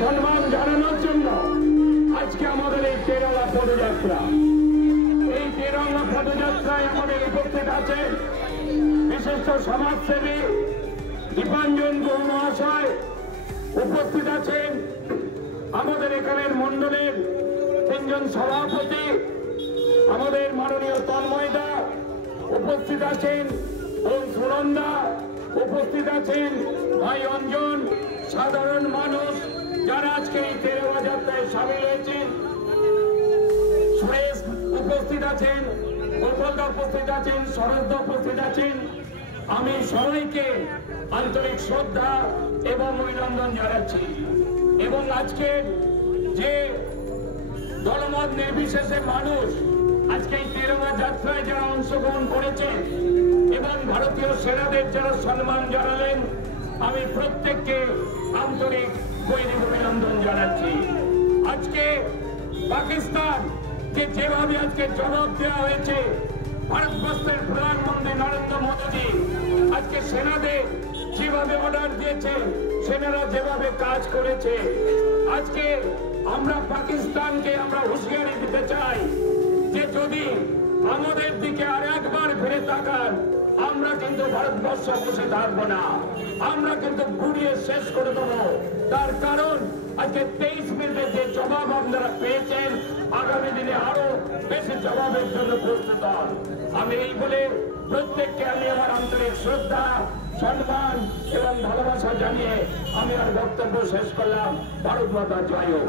সম্মান জানানোর জন্য আজকে আমাদের এই কেরালা পদযাত্রা। এই কেরালা পদযাত্রায় আমাদের উপস্থিত আছেন বিশিষ্ট সমাজসেবী দীপাঞ্জন গৌর মহাশয়, উপস্থিত আছেন আমাদের এখানের মন্ডলের তিনজন সভাপতি, আমাদের মাননীয় তন্ময়দা, উপস্থিত আছেন ওম সুনন্দা, উপস্থিত আছেন ভাই অঞ্জন, সাধারণ মানুষ যারা আজকে এই কেরালা যাত্রায় সামিল হয়েছেন, সুরেশ উপস্থিত আছেন, গোপালদা উপস্থিত আছেন, শরৎদা উপস্থিত আছেন। আমি সবাইকে আন্তরিক শ্রদ্ধা এবং অভিনন্দন জানাচ্ছি। এবং আজকে যে দলমত নির্বিশেষে মানুষ আজকে এই কেরালা যাত্রায় যারা অংশগ্রহণ করেছেন এবং ভারতীয় সেনাদের যারা সম্মান জানালেন, আমি প্রত্যেককে আন্তরিক অভিনন্দন জানাচ্ছি। আজকে পাকিস্তান যেভাবে আজকে জবাব দেওয়া হয়েছে, ভারতবর্ষের প্রধানমন্ত্রী নরেন্দ্র মোদী আজকে সেনাদের যেভাবে অর্ডার দিয়েছে, সেনারা যেভাবে কাজ করেছে, আজকে আমরা পাকিস্তানকে আমরা হুঁশিয়ারি দিতে চাই যে যদি আমাদের দিকে আর একবার ফিরে তাকান, আমরা কিন্তু ভারতবর্ষ বসে থাকবো না, আমরা কিন্তু গুড়িয়ে শেষ করে দেবো। তার কারণ আজকে 23 মিনিটের যে জবাব আপনারা পেয়েছেন, আগামী দিনে আরো বেশি জবাবের জন্য প্রস্তুত হন। আমি এই বলে প্রত্যেককে আমি আমার আন্তরিক শ্রদ্ধা, সম্মান এবং ভালোবাসা জানিয়ে আমি আর বক্তব্য শেষ করলাম। ভারত মাতা জয় হোক।